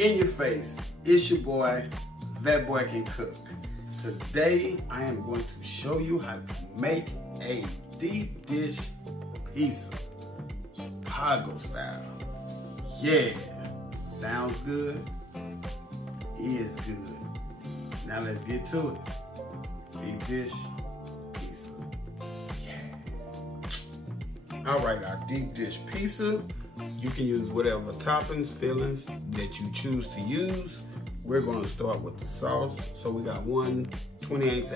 in your face. It's your boy, That Boy Can Cook. Today, I am going to show you how to make a deep dish pizza, Chicago style. Yeah, sounds good, is good. Now let's get to it. Deep dish pizza, yeah. All right, our deep dish pizza, you can use whatever toppings, fillings that you choose to use. We're gonna start with the sauce. So we got one 28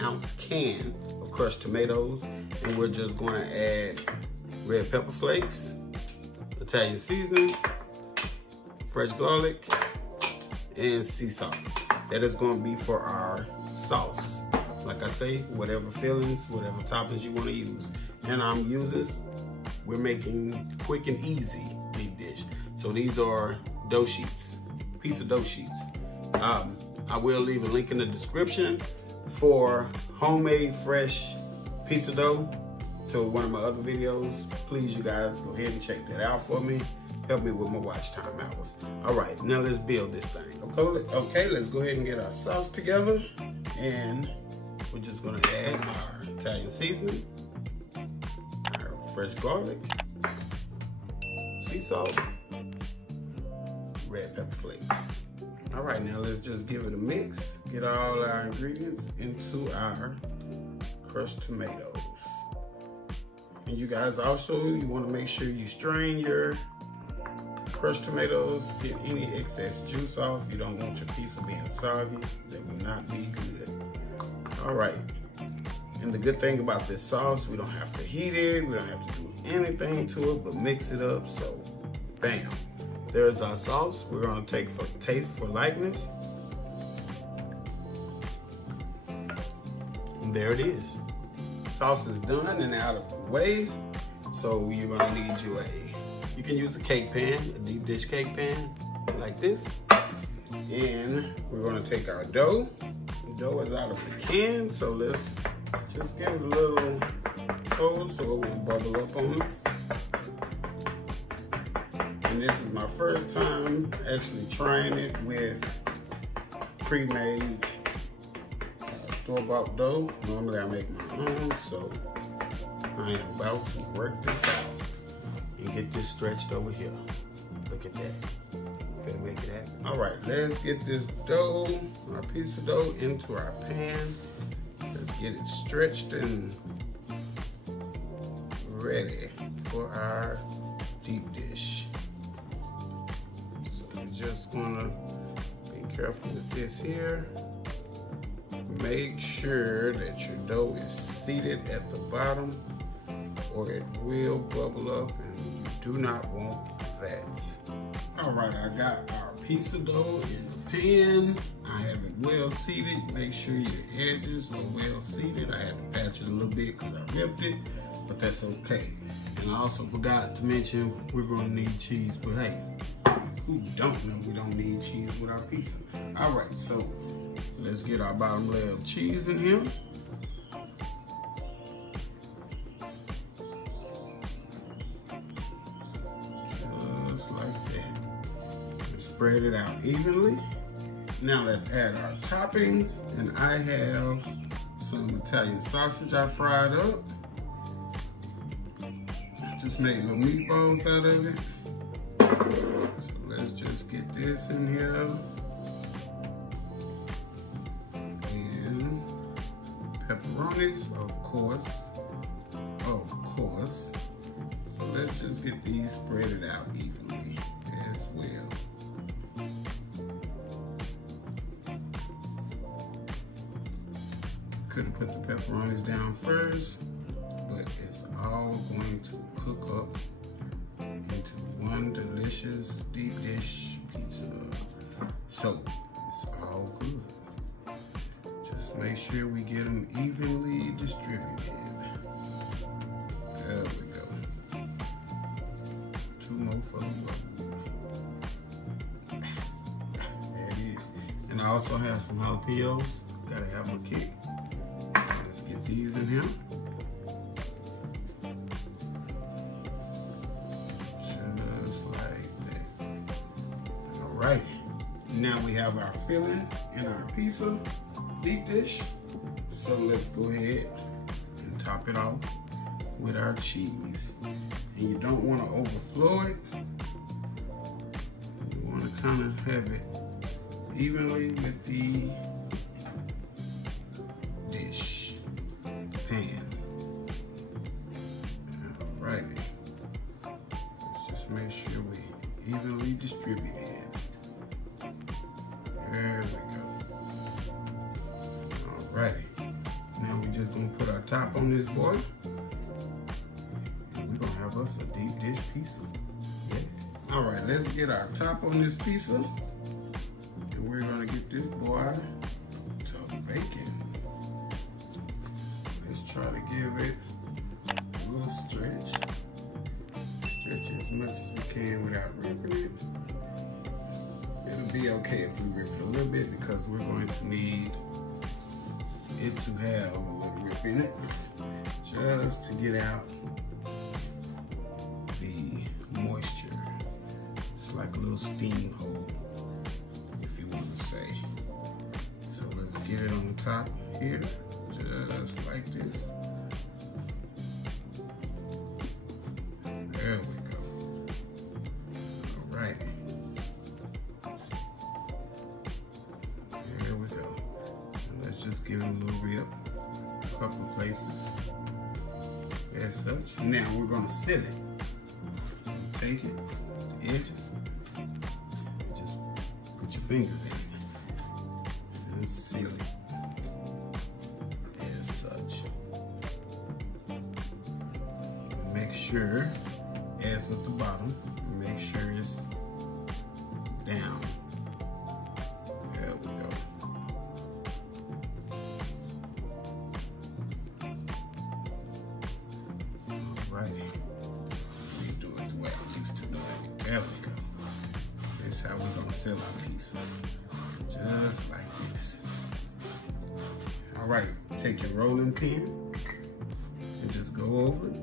ounce can of crushed tomatoes, and we're just gonna add red pepper flakes, Italian seasoning, fresh garlic, and sea salt. That is gonna be for our sauce. Like I say, whatever fillings, whatever toppings you wanna use. And we're making quick and easy deep dish. So these are dough sheets, pizza dough sheets. I will leave a link in the description for homemade fresh pizza dough to one of my other videos. Please, you guys, go ahead and check that out for me. Help me with my watch time hours. All right, now let's build this thing. Okay, let's go ahead and get our sauce together. And we're just gonna add our Italian seasoning, our fresh garlic, sea salt, red pepper flakes. All right, now let's just give it a mix. Get all our ingredients into our crushed tomatoes. And you guys also, you wanna make sure you strain your crushed tomatoes, get any excess juice off. You don't want your pizza being soggy. That will not be good. All right, and the good thing about this sauce, we don't have to heat it, we don't have to do anything to it but mix it up, so bam. There's our sauce. We're gonna take for taste for likeness. And there it is. Sauce is done and out of the way. So you're gonna need you can use a cake pan, a deep dish cake pan, like this. And we're gonna take our dough. The dough is out of the can, so let's just give it a little close so it won't bubble up on us. And this is my first time actually trying it with pre-made store-bought dough. Normally I make my own, so I am about to work this out and get this stretched over here. Look at that. Finna make it happen. All right, let's get this dough, our piece of dough, into our pan. Let's get it stretched and ready for our deep dish. So we're just gonna be careful with this here. Make sure that your dough is seated at the bottom or it will bubble up, and you do not want that. All right, I got our pizza dough in the pan. I have it well seated. Make sure your edges are well seated. I had to patch it a little bit because I ripped it, but that's okay. And I also forgot to mention we're gonna need cheese, but hey, who don't know we don't need cheese with our pizza? All right, so let's get our bottom layer of cheese in here. Just like that. And spread it out evenly. Now let's add our toppings. And I have some Italian sausage I fried up. Just made little meatballs out of it. So let's just get this in here. And pepperonis, of course. So let's just get these spreaded out evenly as well. Could have put the pepperonis down first, but it's all going to cook up into one delicious deep dish pizza. So it's all good. Just make sure we get them evenly distributed. There we go. Two more for the road. There it is. And I also have some jalapeños. Gotta have a kick. So let's get these in here. Just like that. Alrighty, now we have our filling in our pizza deep dish. So let's go ahead and top it off with our cheese. And you don't want to overflow it. You want to kind of have it evenly with the dish pan. Alrighty, let's just make sure we evenly distribute it. There we go. Alrighty, now we're just gonna put our top on this boy. And we're gonna have us a deep dish pizza. Yeah. Alright, let's get our top on this pizza. And we're gonna get this boy to bacon. Let's try to give it a little stretch. Stretch it as much as we can without ripping it. It'll be okay if we rip it a little bit because we're going to need it to have a little rip in it just to get out the moisture. It's like a little steam hole, if you want to say. So let's get it on the top here, just like this. There we go. All right. There we go. And let's just give it a little rip, a couple places, as such. Now we're gonna seal it. So take it, the edges, and just put your fingers in it and seal it as such. And make sure, as with the bottom, make sure it's down. There we go. Alrighty. We do it the way I'm used to doing it. There we go. That's how we're gonna seal our pizza. Just like this. Alright, take your rolling pin and just go over it.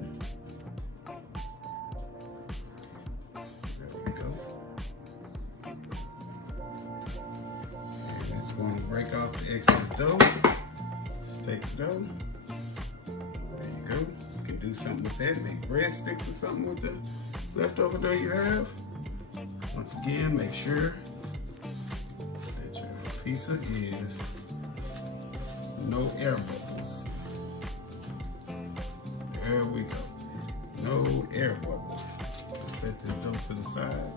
Going to break off the excess dough. Just take the dough. There you go. You can do something with that. Make breadsticks or something with the leftover dough you have. Once again, make sure that your pizza is no air bubbles. There we go. No air bubbles. Let's set this dough to the side.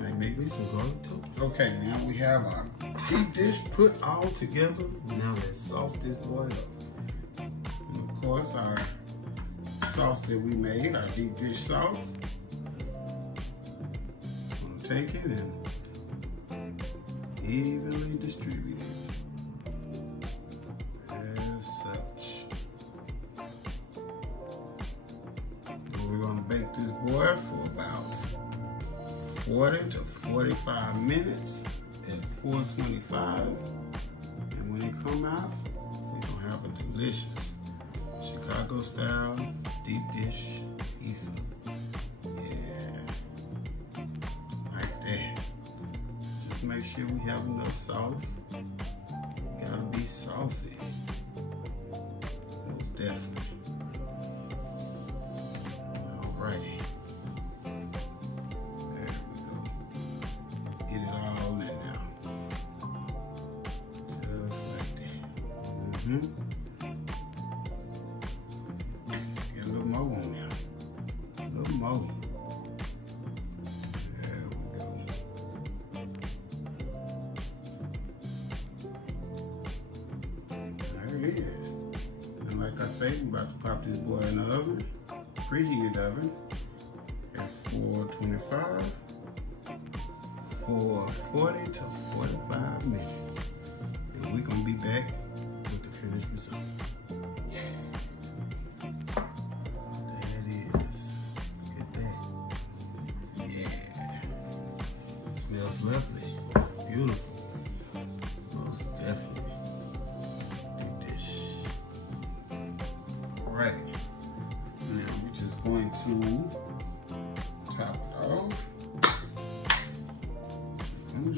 Might make me some garlic toast. Okay, now we have our deep dish put all together. Now let's sauce this boy up. And of course, our sauce that we made, our deep dish sauce. I'm gonna take it and evenly distribute it. As such. And we're gonna bake this boy for about 40 to 45 minutes at 425. And when it come out, we're gonna have a delicious Chicago style deep dish pizza. Yeah, like that. Just make sure we have enough sauce. Gotta be saucy. Most definitely. Alrighty. Get a little more on there. A little more. There we go. There it is. And like I say, we're about to pop this boy in the oven, preheated oven, at 425 for 40 to 45 minutes. And we're gonna be back with the finished results. Yeah. There it is. Look at that. Yeah. It smells lovely. Beautiful. Most definitely. Deep dish. Alright. Now we're just going to top it off. On the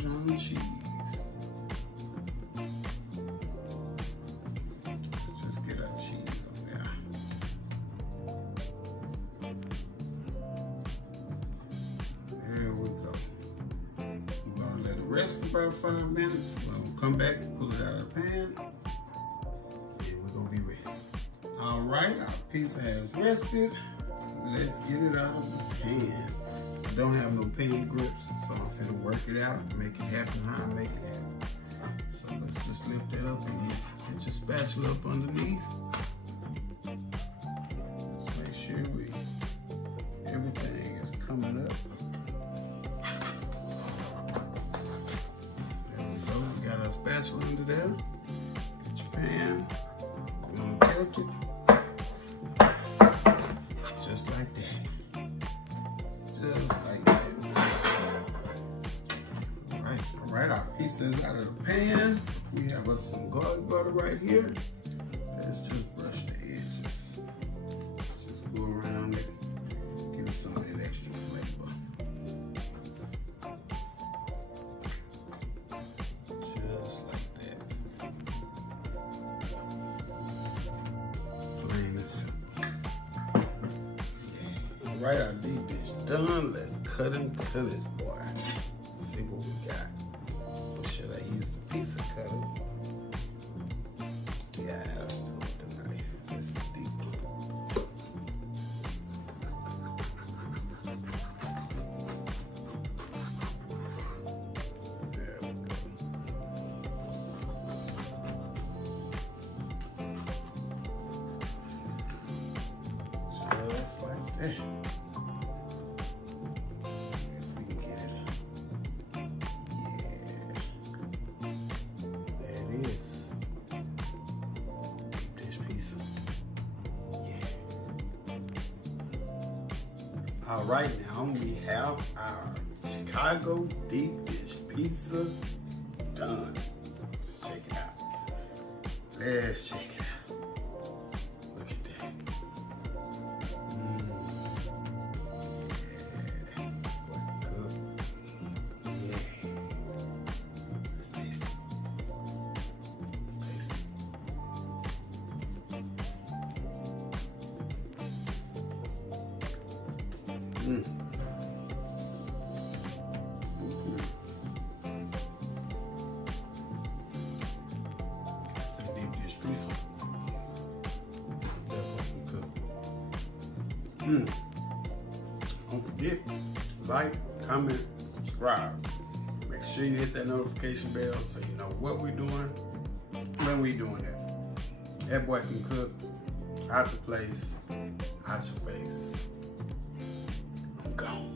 rest for about 5 minutes. We're gonna come back, pull it out of the pan, and we're gonna be ready. All right, our pizza has rested. Let's get it out of the pan. I don't have no pan grips, so I'm finna work it out and make it happen how I make it happen. So let's just lift that up and get your spatula up underneath. Let's make sure everything is coming up. There we go. We got our spatula under there. Get your pan. We're gonna tilt it. Just like that. Just like that. All right, our pizza is out of the pan. We have us some garlic butter right here. Let's just brush the edges. Just go around it. Give it some of that extra flavor. Just like that. Plain and simple. Yeah. All right, our deep dish done. Let's cut into this boy. Let's see what we got. Or should I use the pizza cutter? Yeah, I have to do it with the knife. This is deep. There we go. Just like that. If we can get it. Yeah. There it is. Deep dish pizza. Yeah. All right, now we have our Chicago deep dish pizza done. Let's check it out. Let's check it out. Look at that. Yeah. What good. Yeah. Let's taste it. Let's taste it. It's a deep dish pizza. Definitely good. Don't forget, like, comment, subscribe. Make sure you hit that notification bell so you know what we're doing, when we're doing it. That boy can cook, out the place, out your face. I'm gone.